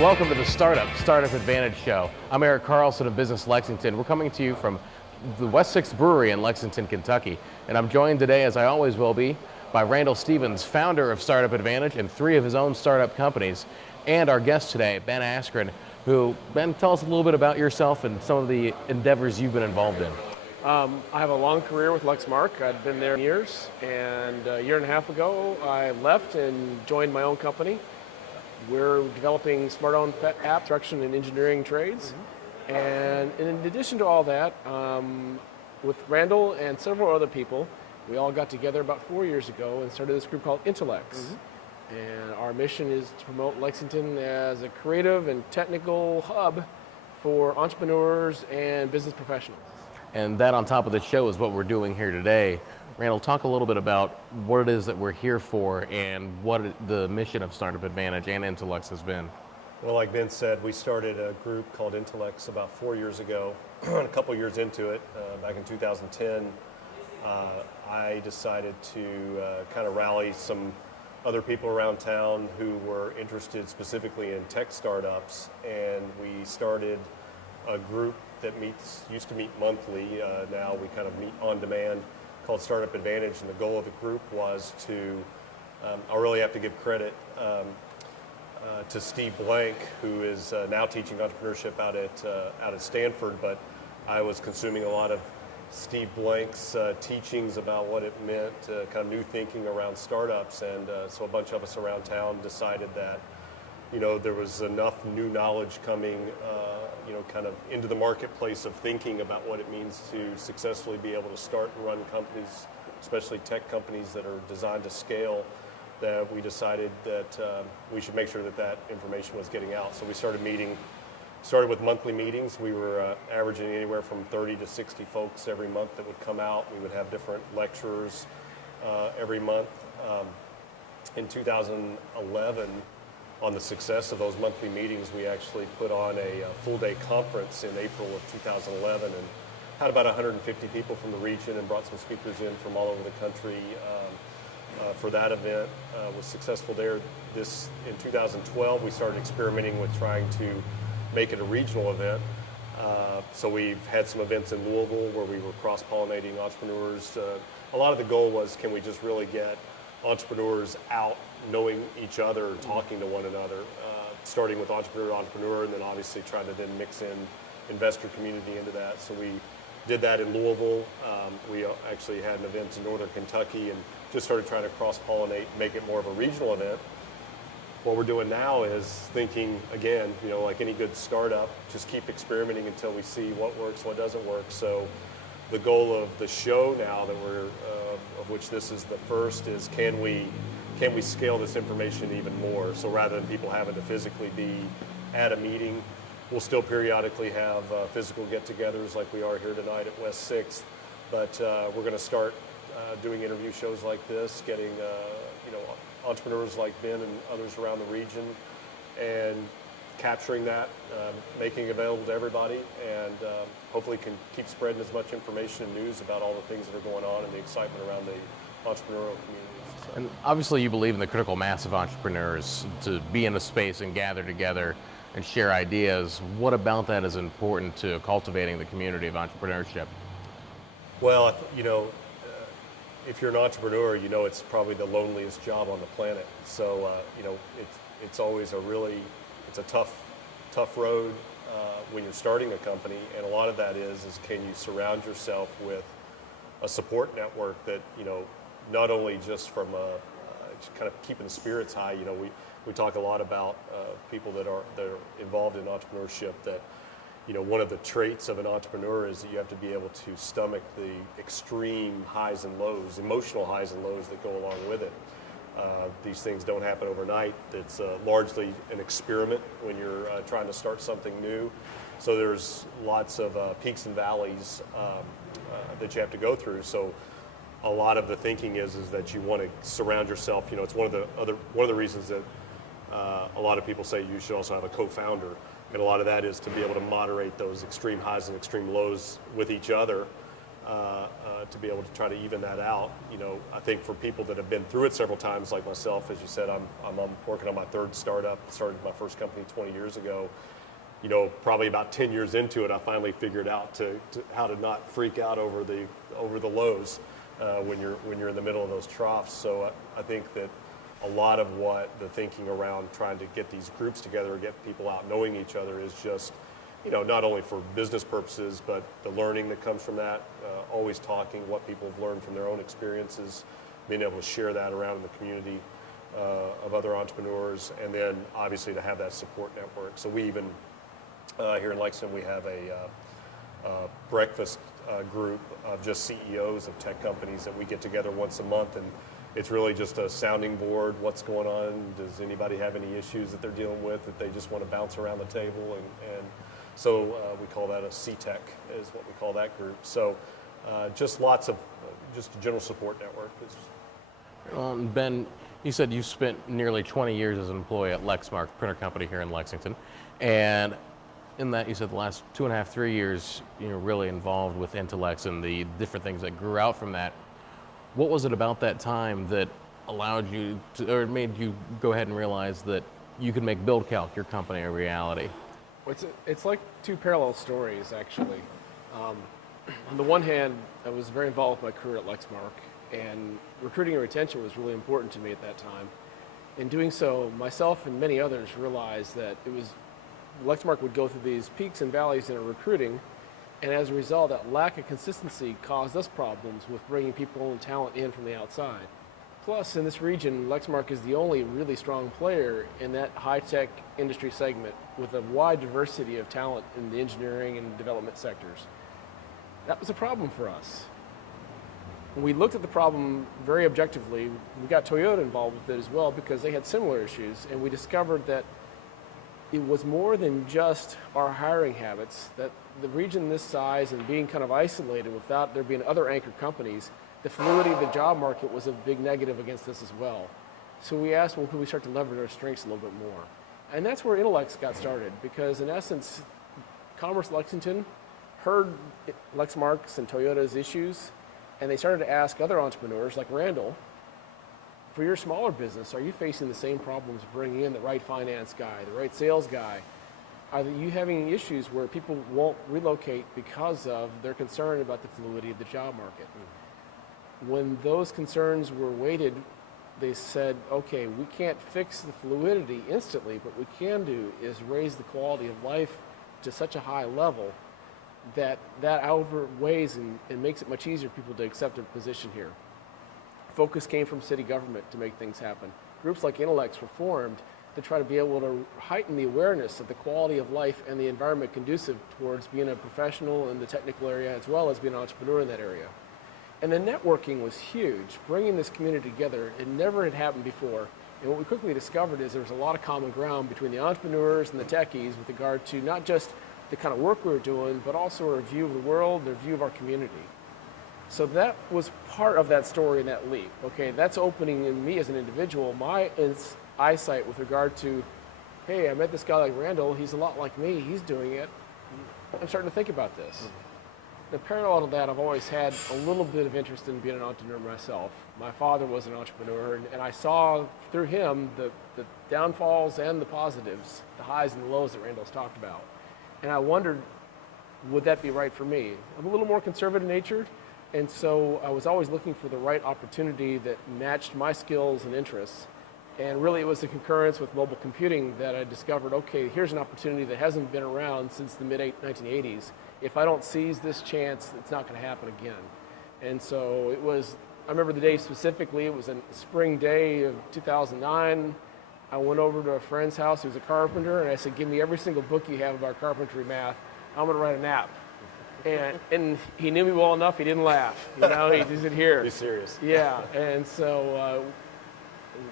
and welcome to the Startup Advantage Show. I'm Eric Carlson of Business Lexington. We're coming to you from the West 6th Brewery in Lexington, Kentucky. And I'm joined today, as I always will be, by Randall Stevens, founder of Startup Advantage and 3 of his own startup companies, and our guest today, Ben Askren, who, Ben, tell us a little bit about yourself and some of the endeavors you've been involved in. I have a long career with Lexmark. I've been there years, and a year and a half ago, I left and joined my own company. We're developing smart home app construction and engineering trades. And in addition to all that, with Randall and several other people, we all got together about 4 years ago and started this group called N.KY. And our mission is to promote Lexington as a creative and technical hub for entrepreneurs and business professionals. And that on top of the show is what we're doing here today. Randall, talk a little bit about what it is that we're here for and what the mission of Startup Advantage and N.KY has been. Well, like Ben said, we started a group called N.KY about 4 years ago. A couple years into it, back in 2010, I decided to kind of rally some other people around town who were interested specifically in tech startups, and we started a group that used to meet monthly. Now we kind of meet on demand, called Startup Advantage, and the goal of the group was to, I really have to give credit to Steve Blank, who is now teaching entrepreneurship out at Stanford, but I was consuming a lot of Steve Blank's teachings about what it meant, kind of new thinking around startups, and so a bunch of us around town decided that there was enough new knowledge coming, kind of into the marketplace of thinking about what it means to successfully be able to start and run companies, especially tech companies that are designed to scale, that we decided that we should make sure that that information was getting out. So we started with monthly meetings. We were averaging anywhere from 30 to 60 folks every month that would come out. We would have different lecturers every month. In 2011, on the success of those monthly meetings, we actually put on a full-day conference in April of 2011 and had about 150 people from the region and brought some speakers in from all over the country for that event. Was successful there. In 2012, we started experimenting with trying to make it a regional event. So we've had some events in Louisville where we were cross-pollinating entrepreneurs. A lot of the goal was, can we just really get entrepreneurs out knowing each other, talking to one another, starting with entrepreneur to entrepreneur, and then obviously trying to then mix in investor community into that. So we did that in Louisville. We actually had an event in northern Kentucky and just started trying to cross-pollinate, make it more of a regional event. What we're doing now is thinking, again, like any good startup, just keep experimenting until we see what works, what doesn't work. So the goal of the show now that of which this is the first, is can we scale this information even more? So rather than people having to physically be at a meeting, we'll still periodically have physical get-togethers like we are here tonight at West 6th, but we're going to start doing interview shows like this, getting entrepreneurs like Ben and others around the region, and capturing that, making it available to everybody, and hopefully can keep spreading as much information and news about all the things that are going on and the excitement around the entrepreneurial community. So. And obviously you believe in the critical mass of entrepreneurs to be in a space and gather together and share ideas. What about that is important to cultivating the community of entrepreneurship? Well, if you're an entrepreneur, it's probably the loneliest job on the planet. So, it's always it's a tough road when you're starting a company, and a lot of that is can you surround yourself with a support network that, not only just from just kind of keeping the spirits high. We talk a lot about people that are involved in entrepreneurship, that one of the traits of an entrepreneur is that you have to be able to stomach the extreme highs and lows, emotional highs and lows that go along with it. These things don't happen overnight. It's largely an experiment when you're trying to start something new. So there's lots of peaks and valleys that you have to go through. So a lot of the thinking is that you want to surround yourself. It's one of the reasons that a lot of people say you should also have a co-founder. And a lot of that is to be able to moderate those extreme highs and extreme lows with each other, to be able to try to even that out. I think for people that have been through it several times, like myself, as you said, I'm working on my third startup. Started my first company 20 years ago. Probably about 10 years into it, I finally figured out how to not freak out over the lows when you're in the middle of those troughs. So I think that a lot of what the thinking around trying to get these groups together, get people out knowing each other, is just not only for business purposes, but the learning that comes from that, always talking what people have learned from their own experiences, being able to share that around in the community of other entrepreneurs, and then obviously to have that support network. So we even, here in Lexington, we have a breakfast group of just CEOs of tech companies that we get together once a month, and it's really just a sounding board. What's going on? Does anybody have any issues that they're dealing with that they just want to bounce around the table? And so we call that a CTech, is what we call that group. So just lots of just a general support network. Ben, you said you spent nearly 20 years as an employee at Lexmark printer company here in Lexington, and in that you said the last 2.5, 3 years you're really involved with N.KY and the different things that grew out from that. What was it about that time that allowed you to, or made you go ahead and realize that you could make BuildCalc, your company, a reality? It's like two parallel stories, actually. On the one hand, I was very involved with my career at Lexmark, and recruiting and retention was really important to me at that time. In doing so, myself and many others realized that Lexmark would go through these peaks and valleys in our recruiting, and as a result, that lack of consistency caused us problems with bringing people and talent in from the outside. Plus, in this region, Lexmark is the only really strong player in that high-tech industry segment with a wide diversity of talent in the engineering and development sectors. That was a problem for us. When we looked at the problem very objectively, we got Toyota involved with it as well because they had similar issues, and we discovered that it was more than just our hiring habits, that the region this size and being kind of isolated without there being other anchor companies, the fluidity of the job market was a big negative against us as well. So we asked, well, could we start to leverage our strengths a little bit more? And that's where N.KY got started, because in essence, Commerce Lexington heard Lexmark's and Toyota's issues, and they started to ask other entrepreneurs like Randall, for your smaller business, are you facing the same problems bringing in the right finance guy, the right sales guy? Are you having issues where people won't relocate because of their concern about the fluidity of the job market? When those concerns were weighted, they said, okay, we can't fix the fluidity instantly, but what we can do is raise the quality of life to such a high level that outweighs and makes it much easier for people to accept a position here. Focus came from city government to make things happen. Groups like N.KY were formed to try to be able to heighten the awareness of the quality of life and the environment conducive towards being a professional in the technical area as well as being an entrepreneur in that area. And the networking was huge, bringing this community together. It never had happened before. And what we quickly discovered is there was a lot of common ground between the entrepreneurs and the techies with regard to not just the kind of work we were doing, but also our view of the world, their view of our community. So that was part of that story and that leap. Okay, that's opening in me as an individual, my eyesight with regard to, hey, I met this guy like Randall, he's a lot like me, he's doing it. I'm starting to think about this. The parallel to that, I've always had a little bit of interest in being an entrepreneur myself. My father was an entrepreneur, and I saw through him the downfalls and the positives, the highs and the lows that Randall's talked about. And I wondered, would that be right for me? I'm a little more conservative natured, and so I was always looking for the right opportunity that matched my skills and interests. And really it was the concurrence with mobile computing that I discovered, okay, here's an opportunity that hasn't been around since the mid-1980s. If I don't seize this chance, it's not going to happen again. And so it was, I remember the day specifically, it was a spring day of 2009. I went over to a friend's house who was a carpenter, and I said, give me every single book you have about carpentry math. I'm going to write an app. And he knew me well enough, he didn't laugh. You know, he said, here. Be serious. Yeah, and so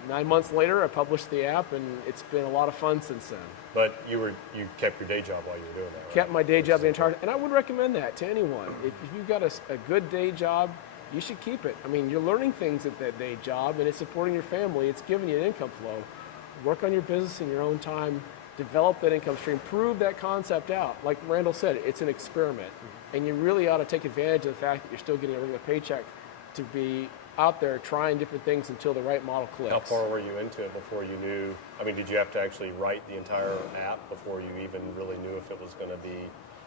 9 months later, I published the app, and it's been a lot of fun since then. But you kept your day job while you were doing that, right? Kept my day job the entire time, and I would recommend that to anyone. If you've got a good day job, you should keep it. I mean, you're learning things at that day job, and it's supporting your family. It's giving you an income flow. Work on your business in your own time, develop that income stream, prove that concept out. Like Randall said, it's an experiment. And you really ought to take advantage of the fact that you're still getting a regular paycheck to be out there trying different things until the right model clicks. How far were you into it before you knew? I mean, did you have to actually write the entire app before you even really knew if it was going to be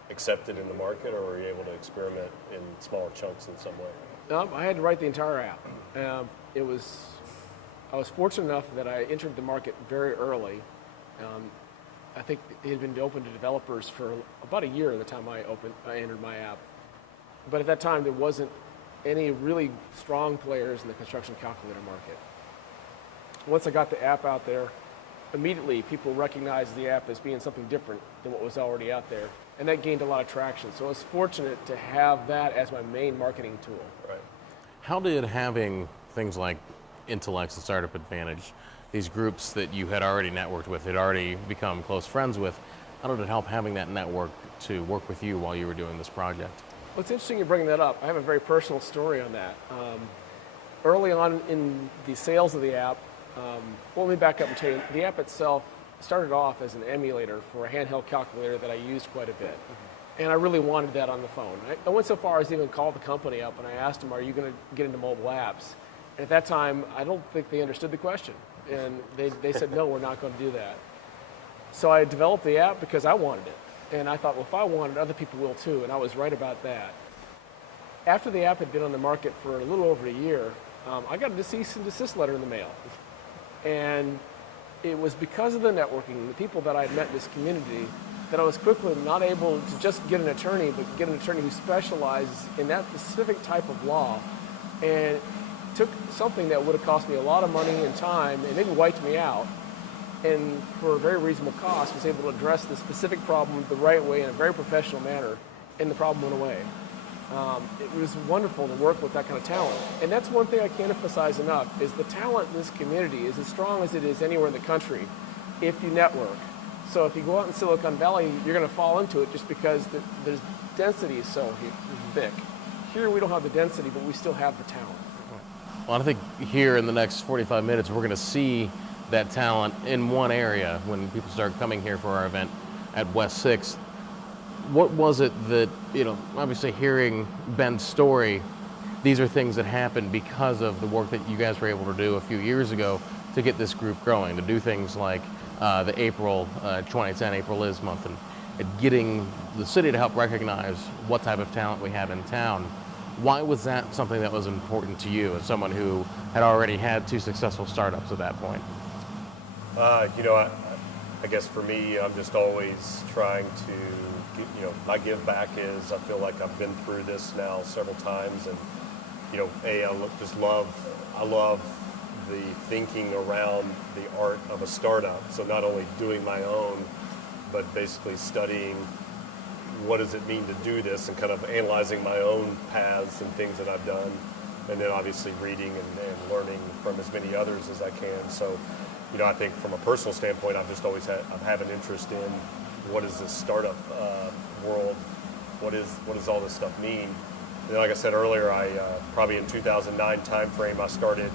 accepted in the market, or were you able to experiment in smaller chunks in some way? I had to write the entire app. I was fortunate enough that I entered the market very early. I think it had been open to developers for about a year at the time I entered my app. But at that time, there wasn't any really strong players in the construction calculator market. Once I got the app out there, immediately people recognized the app as being something different than what was already out there. And that gained a lot of traction. So I was fortunate to have that as my main marketing tool. Right. How did having things like Intellects and Startup Advantage, these groups that you had already networked with, had already become close friends with, how did it help having that network to work with you while you were doing this project? Well, it's interesting you bring that up. I have a very personal story on that. Early on in the sales of the app, let me back up and tell you, the app itself started off as an emulator for a handheld calculator that I used quite a bit. And I really wanted that on the phone. I went so far as to even call the company up and I asked them, are you going to get into mobile apps? And at that time, I don't think they understood the question. And they said, no, we're not going to do that. So I developed the app because I wanted it. And I thought, well, if I want it, other people will too. And I was right about that. After the app had been on the market for a little over a year, I got a cease and desist letter in the mail. And it was because of the networking, the people that I had met in this community, that I was quickly not able to just get an attorney, but get an attorney who specializes in that specific type of law. And took something that would have cost me a lot of money and time and maybe wiped me out, and for a very reasonable cost was able to address the specific problem the right way in a very professional manner, and the problem went away. It was wonderful to work with that kind of talent. And that's one thing I can't emphasize enough, is the talent in this community is as strong as it is anywhere in the country if you network. So if you go out in Silicon Valley, you're going to fall into it just because the density is so thick. Here we don't have the density, but we still have the talent. Well, I think here in the next 45 minutes, we're going to see that talent in one area when people start coming here for our event at West 6th. What was it that, obviously hearing Ben's story, these are things that happened because of the work that you guys were able to do a few years ago to get this group growing, to do things like the April 2010 April Is Month, and getting the city to help recognize what type of talent we have in town. Why was that something that was important to you as someone who had already had 2 successful startups at that point? I guess for me, I'm just always trying to, my give back is I feel like I've been through this now several times, and, I love the thinking around the art of a startup. So not only doing my own, but basically studying what does it mean to do this and kind of analyzing my own paths and things that I've done, and then obviously reading and learning from as many others as I can. So, I think from a personal standpoint, I've just always had an interest in what is this startup world, what does all this stuff mean. And like I said earlier, I probably in 2009 timeframe, I started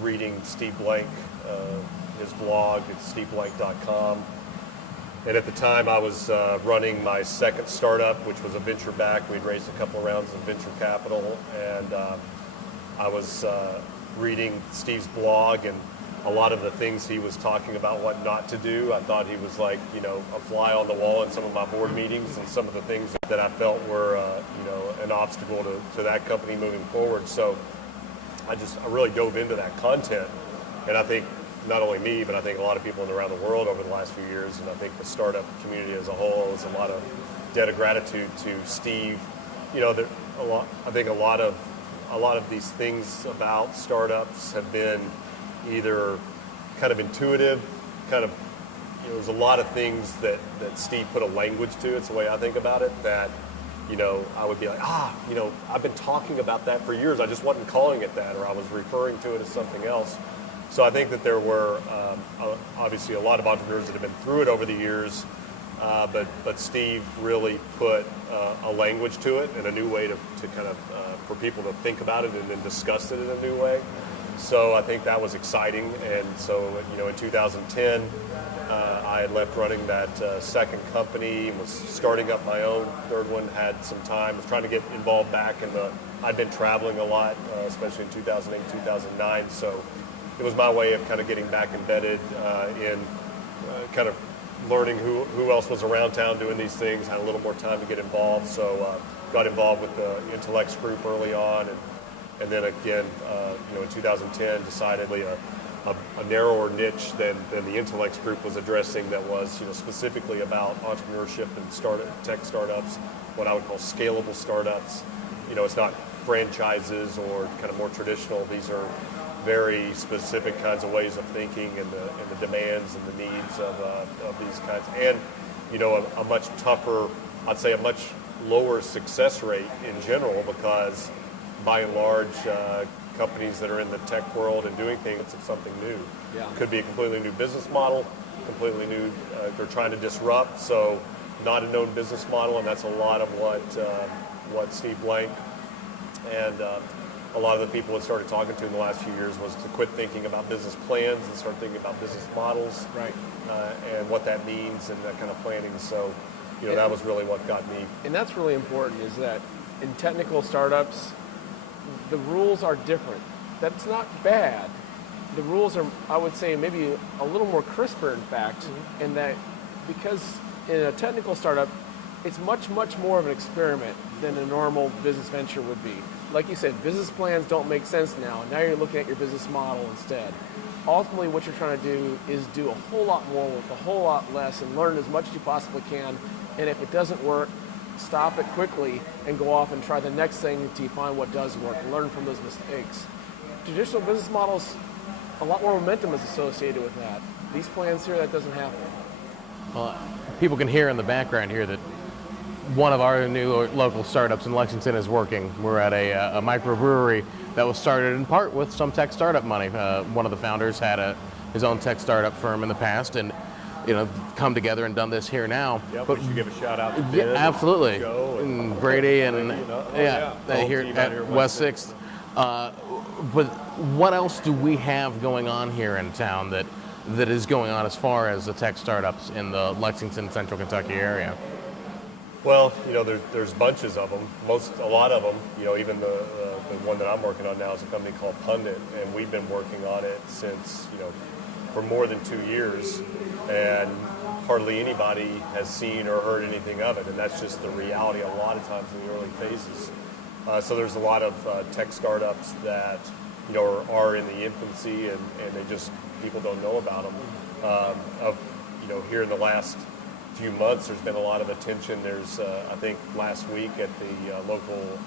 reading Steve Blank, his blog. It's steveblank.com. And at the time, I was running my second startup, which was a venture back. We'd raised a couple rounds of venture capital, and I was reading Steve's blog and a lot of the things he was talking about what not to do. I thought he was like, a fly on the wall in some of my board meetings, and some of the things that I felt were, an obstacle to that company moving forward. So I really dove into that content, and I think not only me, but I think a lot of people around the world over the last few years, and I think the startup community as a whole is a lot of debt of gratitude to Steve. I think a lot of these things about startups have been either kind of intuitive, there's a lot of things that Steve put a language to. It's the way I think about it, that I would be like, I've been talking about that for years. I just wasn't calling it that, or I was referring to it as something else. So I think that there were obviously a lot of entrepreneurs that have been through it over the years, but Steve really put a language to it and a new way to kind of for people to think about it and then discuss it in a new way. So I think that was exciting. And so in 2010, I had left running that second company, was starting up my own third one, had some time, was trying to get involved back in I'd been traveling a lot, especially in 2008, 2009, so it was my way of kind of getting back embedded in kind of learning who else was around town doing these things, had a little more time to get involved, so got involved with the Intellects group early on, and then again, in 2010, decidedly a narrower niche than the Intellects group was addressing, that was specifically about entrepreneurship and tech startups, what I would call scalable startups. It's not franchises or kind of more traditional. These are very specific kinds of ways of thinking and the demands and the needs of these kinds, and a much tougher, I'd say a much lower success rate in general, because by and large companies that are in the tech world and doing things, it's something new. Yeah. Could be a completely new business model, completely new, they're trying to disrupt, so not a known business model, and that's a lot of what Steve Blank and a lot of the people that started talking to in the last few years was to quit thinking about business plans and start thinking about business models, Right. And what that means and that kind of planning. So, that was really what got me. And that's really important, is that in technical startups, the rules are different. That's not bad. The rules are, I would say, maybe a little more crisper, in fact, in that because in a technical startup, it's much, much more of an experiment than a normal business venture would be. Like you said, business plans don't make sense now. Now you're looking at your business model instead. Ultimately, what you're trying to do is do a whole lot more with a whole lot less and learn as much as you possibly can. And if it doesn't work, stop it quickly and go off and try the next thing until you find what does work and learn from those mistakes. Traditional business models, a lot more momentum is associated with that. These plans here, that doesn't happen. Well, people can hear in the background here that one of our new local startups in Lexington is working. We're at a microbrewery that was started in part with some tech startup money. One of the founders had his own tech startup firm in the past, and come together and done this here now. Yeah, but we should give a shout out to Ben, yeah, absolutely, Joe and Brady and the here whole team at out here West Sixth. But what else do we have going on here in town that is going on as far as the tech startups in the Lexington, Central Kentucky area? Well, there's bunches of them. A lot of them. Even the one that I'm working on now is a company called Pundit, and we've been working on it since for more than 2 years, and hardly anybody has seen or heard anything of it, and that's just the reality a lot of times in the early phases. So there's a lot of tech startups that are in the infancy, and people don't know about them. Here in the last few months, there's been a lot of attention. There's, I think, last week at the local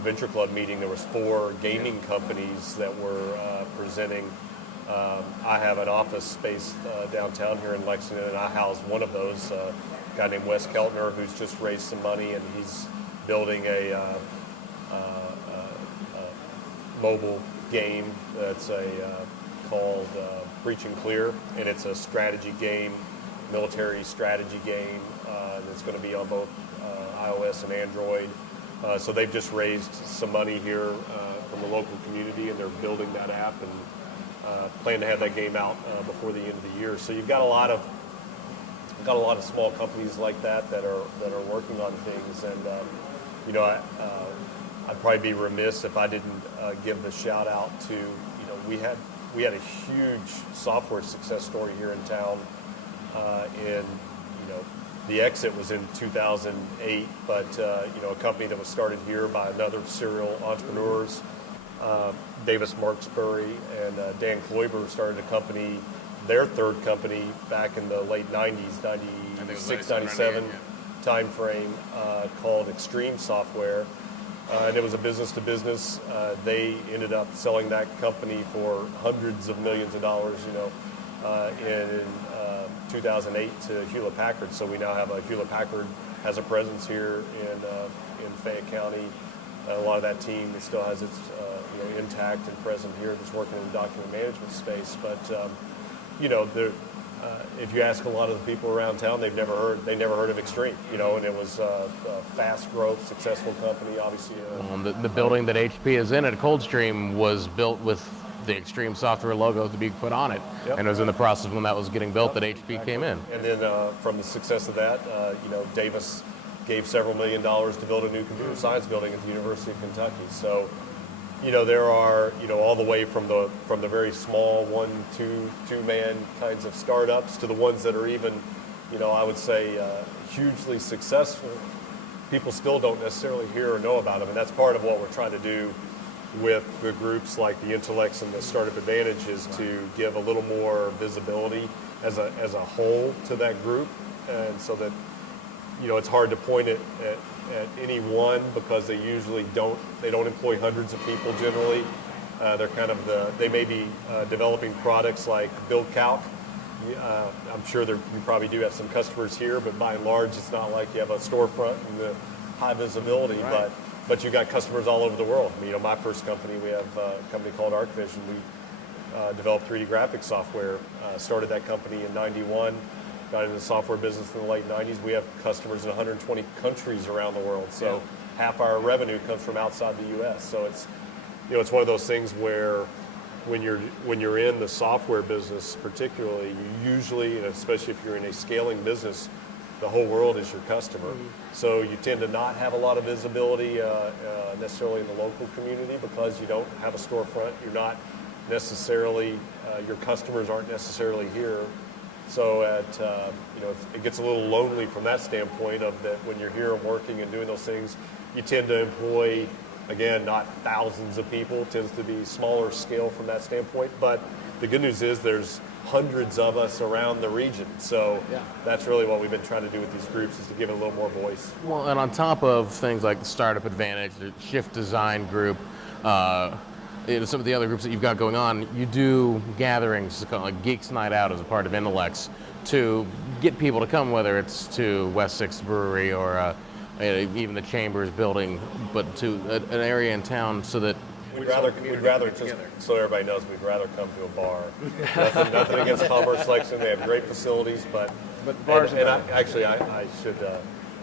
venture club meeting, there was 4 gaming companies that were presenting. I have an office space downtown here in Lexington, and I house one of those. A guy named Wes Keltner, who's just raised some money, and he's building a mobile game that's called Breach and Clear, and it's a strategy game, military strategy game that's going to be on both iOS and Android. So they've just raised some money here from the local community, and they're building that app and plan to have that game out before the end of the year. So you've got a lot of small companies like that are working on things, and I'd probably be remiss if I didn't give the shout out to we had a huge software success story here in town. The exit was in 2008, but a company that was started here by another serial entrepreneurs, Davis Marksbury and Dan Kloiber started a company, their third company, back in the late 90s, 96, 97 time frame, called Extreme Software. And it was a business to business. They ended up selling that company for hundreds of millions of dollars, in 2008 to Hewlett Packard. So we now have Hewlett Packard has a presence here in Fayette County. A lot of that team that still has its intact and present here, that's working in the document management space. But if you ask a lot of the people around town, they never heard of Extreme. And it was a fast growth, successful company. Obviously, the building that HP is in at Coldstream was built with the Extreme Software logo to be put on it. Yep. And it was in the process when that was getting built that HP came in. And then from the success of that, Davis gave several $1 million to build a new computer science building at the University of Kentucky. So, there are, all the way from the very small two-man kinds of startups to the ones that are even, I would say hugely successful. People still don't necessarily hear or know about them, and that's part of what we're trying to do with the groups like the Intellects and the Startup Advantage is to give a little more visibility as a whole to that group, and so that it's hard to point at any one because they usually don't employ hundreds of people generally. They're kind of they may be developing products like BuildCalc. I'm sure you probably do have some customers here, but by and large, it's not like you have a storefront and the high visibility. Right. But you got customers all over the world. My first company, we have a company called ArcVision. We developed 3D graphics software. Started that company in '91. Got into the software business in the late '90s. We have customers in 120 countries around the world. So half our revenue comes from outside the U.S. So it's it's one of those things where when you're in the software business, particularly, you usually, and especially if you're in a scaling business, the whole world is your customer. Mm-hmm. So you tend to not have a lot of visibility necessarily in the local community because you don't have a storefront. You're not necessarily your customers aren't necessarily here. So it gets a little lonely from that standpoint of that when you're here and working and doing those things, you tend to employ, again, not thousands of people. It tends to be smaller scale from that standpoint. But the good news is there's hundreds of us around the region. So that's really what we've been trying to do with these groups is to give it a little more voice. Well, and on top of things like the Startup Advantage, the Shift Design Group, some of the other groups that you've got going on, you do gatherings like Geeks Night Out as a part of Intellects to get people to come, whether it's to West 6th Brewery or even the Chambers building, but to an area in town so that We'd rather just so everybody knows, we'd rather come to a bar. nothing against Commerce Lexington; they have great facilities, but bars. I should.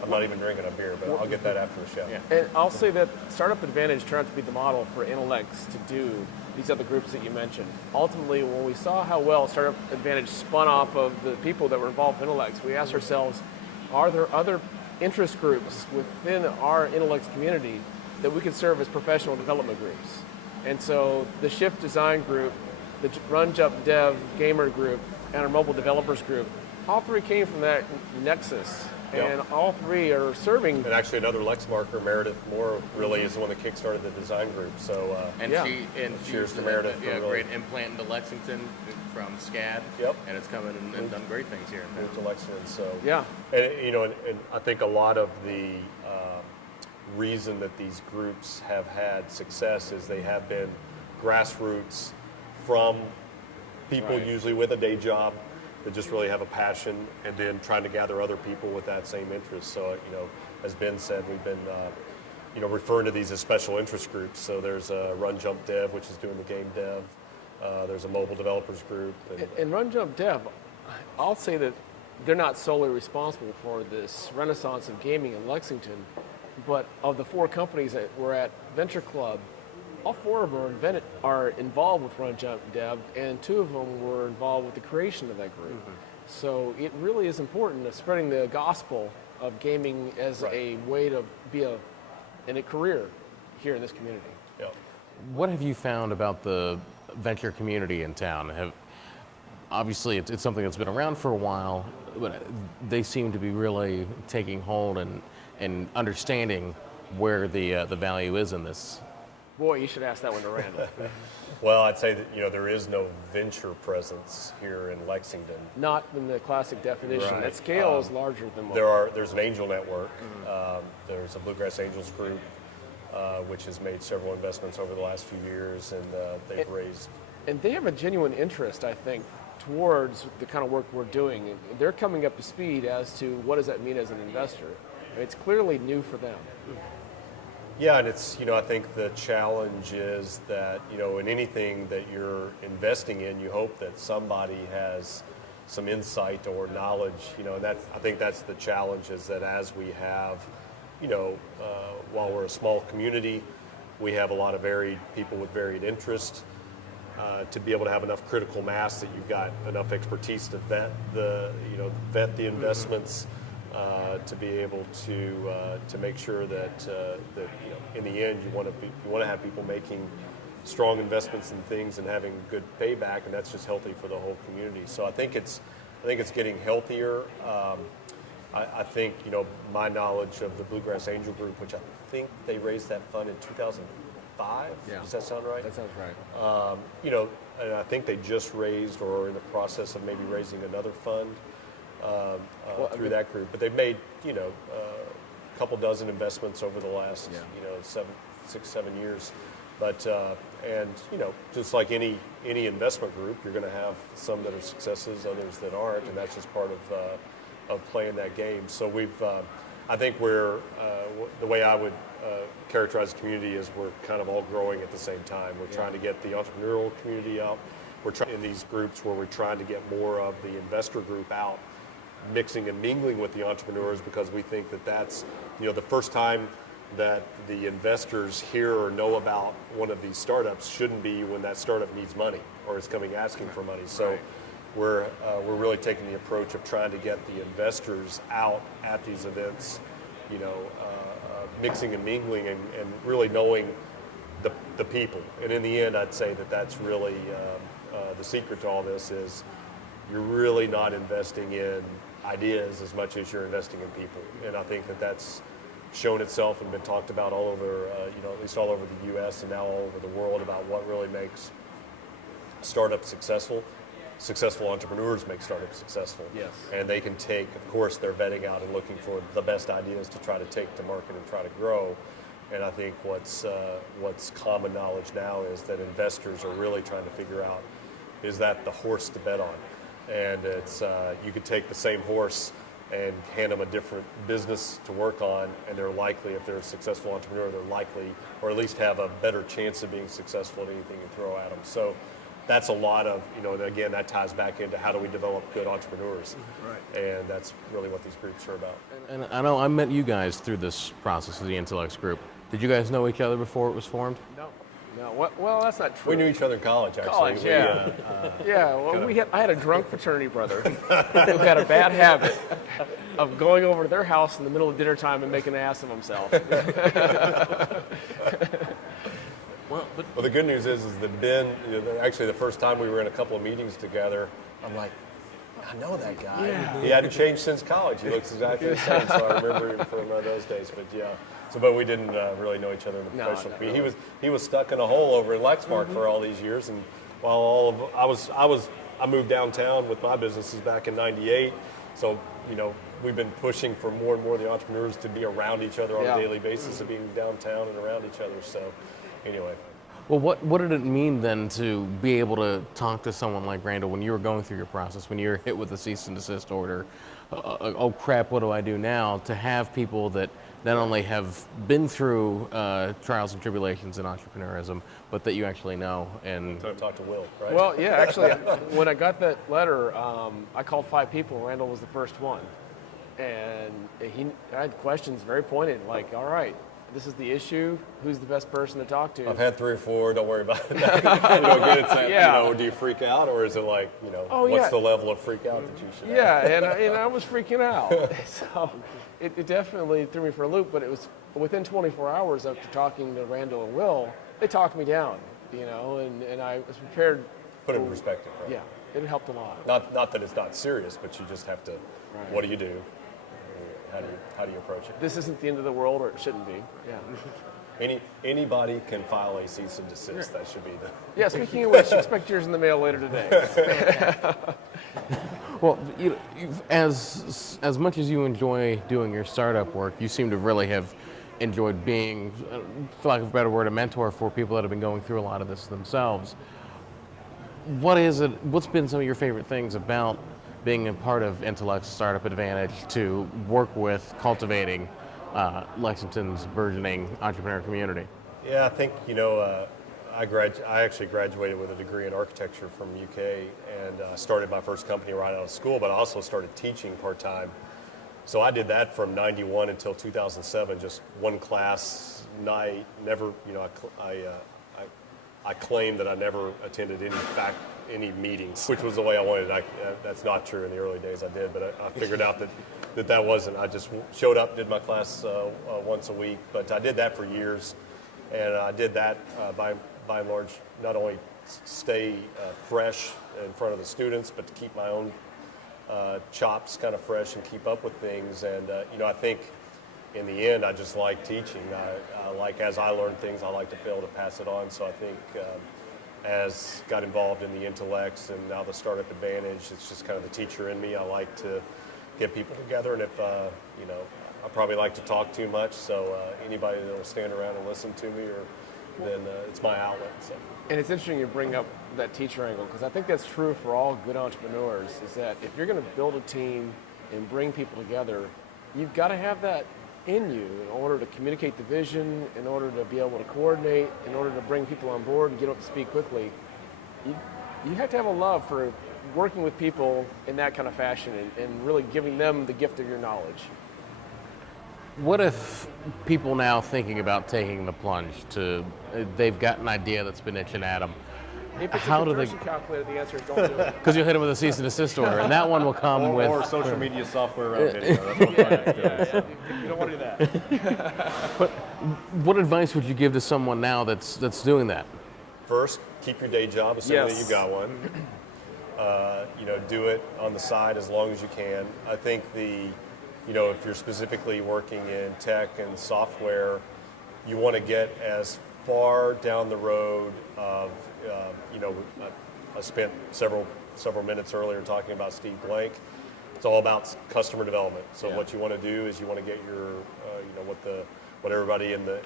I'm not even drinking a beer, but I'll get that after the show. Yeah. And I'll say that Startup Advantage turned out to be the model for Intellects to do these other groups that you mentioned. Ultimately, when we saw how well Startup Advantage spun off of the people that were involved in Intellects, we asked ourselves, are there other interest groups within our Intellects community that we could serve as professional development groups? And so the Shift Design Group, the Run Jump Dev Gamer Group, and our Mobile Developers Group, all three came from that nexus. And all three are serving. And actually, another Lexmarker, Meredith Moore, really is the one that kickstarted the design group. So, cheers to Meredith. Great implant into Lexington from SCAD. Yep. And it's come in and done great things here. Moved to Lexington. So, and I think a lot of the reason that these groups have had success is they have been grassroots from people usually with a day job that just really have a passion, and then trying to gather other people with that same interest. So, as Ben said, we've been, referring to these as special interest groups. So there's a Run Jump Dev, which is doing the game dev. There's a Mobile Developers Group. And Run Jump Dev, I'll say that they're not solely responsible for this renaissance of gaming in Lexington, but of the four companies that were at Venture Club, all four of them are involved with Run Jump Dev, and two of them were involved with the creation of that group. Mm-hmm. So it really is important to spreading the gospel of gaming as a way to be in a career here in this community. Yeah. What have you found about the venture community in town? Obviously, it's something that's been around for a while, but they seem to be really taking hold and understanding where the value is in this. Boy, you should ask that one to Randall. Well, I'd say that there is no venture presence here in Lexington. Not in the classic definition. Right. That scale is larger than what. There's an angel network. Mm-hmm. There's a Bluegrass Angels group, which has made several investments over the last few years, and they've raised. And they have a genuine interest, I think, towards the kind of work we're doing. And they're coming up to speed as to what does that mean as an investor. And it's clearly new for them. Yeah, and it's, I think the challenge is that, in anything that you're investing in, you hope that somebody has some insight or knowledge, and I think that's the challenge, is that as we have, while we're a small community, we have a lot of varied people with varied interests. to be able to have enough critical mass that you've got enough expertise to vet the investments, to be able to make sure that in the end you want to have people making strong investments in things and having good payback, and that's just healthy for the whole community. So I think it's getting healthier. I think my knowledge of the Bluegrass Angel Group, which I think they raised that fund in 2005. Yeah. Does that sound right? That sounds right. And I think they just raised or are in the process of maybe raising another fund through that group. But they've made a couple dozen investments over the last 6-7 years. But just like any investment group, you're going to have some that are successes, others that aren't, and that's just part of playing that game. So I think the way I would characterize the community is we're kind of all growing at the same time. We're trying to get the entrepreneurial community out. We're trying in these groups where we're trying to get more of the investor group out, mixing and mingling with the entrepreneurs, because we think that that's the first time that the investors hear or know about one of these startups shouldn't be when that startup needs money or is coming asking for money. So we're really taking the approach of trying to get the investors out at these events, mixing and mingling and really knowing the people. And in the end, I'd say that that's really the secret to all this is you're really not investing in ideas as much as you're investing in people. And I think that that's shown itself and been talked about all over, at least all over the U.S. and now all over the world about what really makes startups successful. Successful entrepreneurs make startups successful. Yes. And they can take, of course, they're vetting out and looking for the best ideas to try to take to market and try to grow. And I think what's common knowledge now is that investors are really trying to figure out, is that the horse to bet on? And it's you could take the same horse and hand them a different business to work on, and they're likely, if they're a successful entrepreneur, they're likely, or at least have a better chance of being successful at anything you throw at them. So that's a lot of, and again, that ties back into how do we develop good entrepreneurs. Right. And that's really what these groups are about. And I know I met you guys through this process of the Intellects group. Did you guys know each other before it was formed? No. Well, that's not true. We knew each other in college, actually. College, yeah. Well, I had a drunk fraternity brother who had a bad habit of going over to their house in the middle of dinner time and making an ass of himself. Well, the good news is that Ben, actually the first time we were in a couple of meetings together, I'm like, I know that guy. Yeah. He hadn't changed since college. He looks exactly the same, so I remember him from those days. But yeah, but we didn't really know each other in the professional community. He was stuck in a hole over in Lexmark for all these years, and while I moved downtown with my businesses back in '98, so we've been pushing for more and more of the entrepreneurs to be around each other on a daily basis of being downtown and around each other. So anyway. Well, what did it mean then to be able to talk to someone like Randall when you were going through your process, when you were hit with a cease and desist order? Oh crap, what do I do now? To have people that not only have been through trials and tribulations in entrepreneurism, but that you actually know. And talk to Will, right? Well, yeah, actually, when I got that letter, I called 5 people. Randall was the first one, and I had questions very pointed, like, all right, this is the issue. Who's the best person to talk to? I've had 3 or 4. Don't worry about it. Again, it's that, do you freak out, or is it like, what's the level of freak out that you should have? Yeah, and I was freaking out. So it definitely threw me for a loop. But it was within 24 hours after talking to Randall and Will, they talked me down. And I was prepared. Put it in perspective. Right? Yeah, it helped a lot. Not that it's not serious, but you just have to. Right. What do you do? How do you approach it? This isn't the end of the world, or it shouldn't be. Yeah. Anybody can file a cease and desist. That should be the. Yeah. Speaking of which, expect yours in the mail later today. Well, as much as you enjoy doing your startup work, you seem to really have enjoyed being, for lack of a better word, a mentor for people that have been going through a lot of this themselves. What's been some of your favorite things about being a part of Intellect's Startup Advantage to work with cultivating Lexington's burgeoning entrepreneur community? Yeah, I think, I actually graduated with a degree in architecture from UK and started my first company right out of school, but I also started teaching part-time. So I did that from 91 until 2007, just one class night, never, I I claimed that I never attended any meetings, which was the way I wanted it. That's not true. In the early days I did, but I figured out that wasn't. I just showed up, did my class once a week, but I did that for years, and I did that by and large, not only stay fresh in front of the students, but to keep my own chops kind of fresh and keep up with things. And I think in the end, I just like teaching. I like, as I learn things, I like to be able to pass it on. So I think as got involved in the Intellects and now the Startup Advantage, it's just kind of the teacher in me. I like to get people together, and if I probably like to talk too much, so anybody that will stand around and listen to me, then it's my outlet. So. And it's interesting you bring up that teacher angle, because I think that's true for all good entrepreneurs, is that if you're going to build a team and bring people together, you've got to have that in you in order to communicate the vision, in order to be able to coordinate, in order to bring people on board and get up to speed quickly. You have to have a love for working with people in that kind of fashion and really giving them the gift of your knowledge. What if people now thinking about taking the plunge they've got an idea that's been itching at them? If it's How a do they? conversion calculator, the answer is don't do it. Because you'll hit them with a cease and desist order, and that one will come Or social media software around video. That's what finance does. You don't want to do that. But what advice would you give to someone now that's doing that? First, keep your day job, assuming Yes. that you got one. Do it on the side as long as you can. I think if you're specifically working in tech and software, you want to get as far down the road of, I spent several minutes earlier talking about Steve Blank. It's all about customer development. So what you want to do is you want to get your, what everybody in the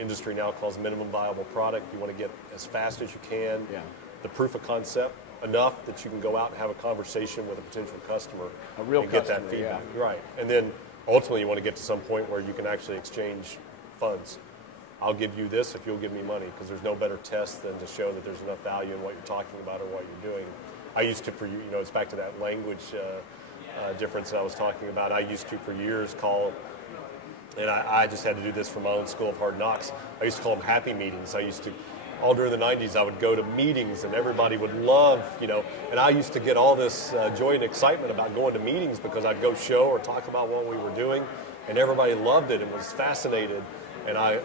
industry now calls minimum viable product. You want to get as fast as you can. Yeah. The proof of concept enough that you can go out and have a conversation with a potential customer A real and get customer, that feedback. yeah. Right. And then ultimately you want to get to some point where you can actually exchange funds. I'll give you this if you'll give me money, because there's no better test than to show that there's enough value in what you're talking about or what you're doing. I used to, it's back to that language difference that I was talking about. I used to for years call, and I just had to do this from my own school of hard knocks. I used to call them happy meetings. All during the 90s, I would go to meetings and everybody would love, and I used to get all this joy and excitement about going to meetings because I'd go show or talk about what we were doing, and everybody loved it and was fascinated. And I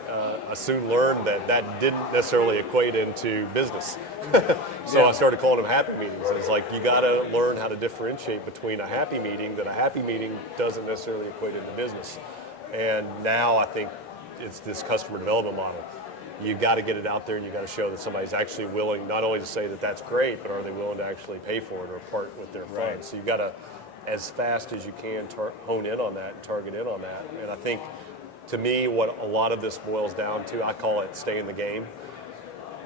soon learned that didn't necessarily equate into business. So I started calling them happy meetings. It's like you got to learn how to differentiate between a happy meeting that a happy meeting doesn't necessarily equate into business. And now I think it's this customer development model. You've got to get it out there, and you've got to show that somebody's actually willing not only to say that that's great, but are they willing to actually pay for it or part with their funds. So you've got to, as fast as you can, hone in on that and target in on that. And I think, to me, what a lot of this boils down to, I call it stay in the game.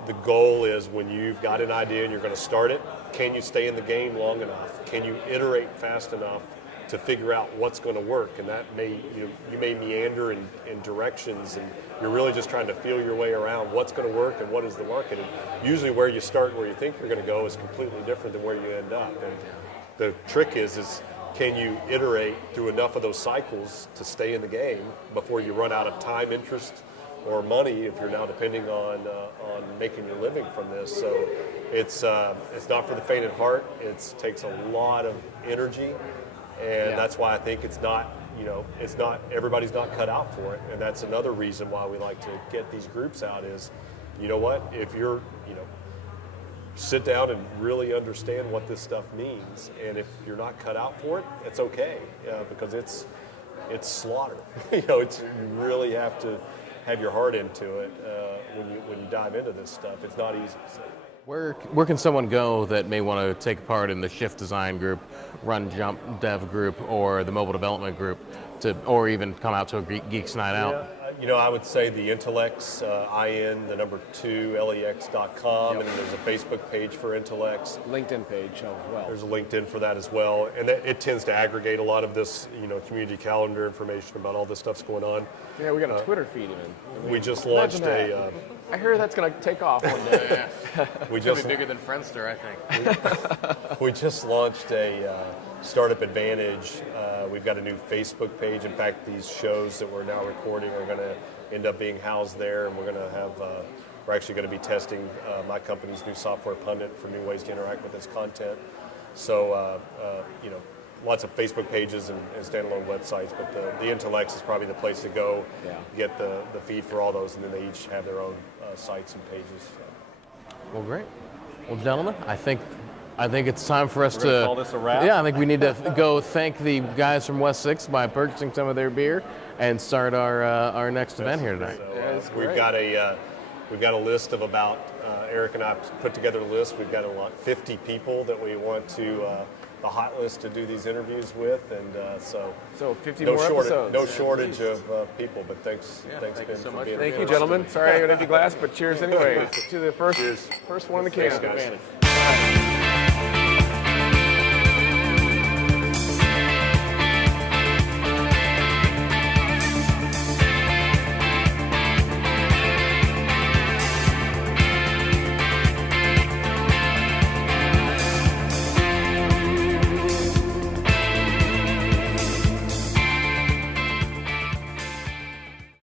The goal is when you've got an idea and you're going to start it, can you stay in the game long enough? Can you iterate fast enough to figure out what's going to work? And that you may meander in directions, and you're really just trying to feel your way around what's going to work and what is the market. And usually where you start and where you think you're going to go is completely different than where you end up. And the trick is can you iterate through enough of those cycles to stay in the game before you run out of time, interest, or money if you're now depending on making your living from this. So it's not for the faint of heart. It takes a lot of energy, and that's why I think it's not everybody's not cut out for it. And that's another reason why we like to get these groups out is, if you're sit down and really understand what this stuff means, and if you're not cut out for it, it's okay, because it's slaughter. You really have to have your heart into it when you dive into this stuff. It's not easy. So. Where can someone go that may want to take part in the Shift Design group, Run Jump Dev group, or the Mobile Development group, or even come out to a Geeks Night Out? I would say the Intellects, IN2LEX.com, and then there's a Facebook page for Intellects. LinkedIn page as well. There's a LinkedIn for that as well, and it tends to aggregate a lot of this, community calendar information about all this stuff's going on. Yeah, we got a Twitter feed even. We just launched I hear that's going to take off one day. It's going to be bigger than Friendster, I think. We just launched a Startup Advantage. We've got a new Facebook page. In fact, these shows that we're now recording are going to end up being housed there, and we're We're actually going to be testing my company's new software pundit for new ways to interact with its content. So, lots of Facebook pages and standalone websites, but the Intellects is probably the place to go get the feed for all those, and then they each have their own sites and pages. Well, great. Well, gentlemen, I think it's time for us We're gonna to call this a wrap? Yeah, I think we need to go thank the guys from West 6 by purchasing some of their beer and start our next event here tonight. So, that's we've great. got a list of about Eric and I put together a list. We've got 50 people that we want to the hot list to do these interviews with, and so 50 more episodes. No shortage of people. But thanks Ben, so for much being Thank here. you, gentlemen. Sorry I got an empty glass, but cheers anyway to the first one in the can. Thanks, guys.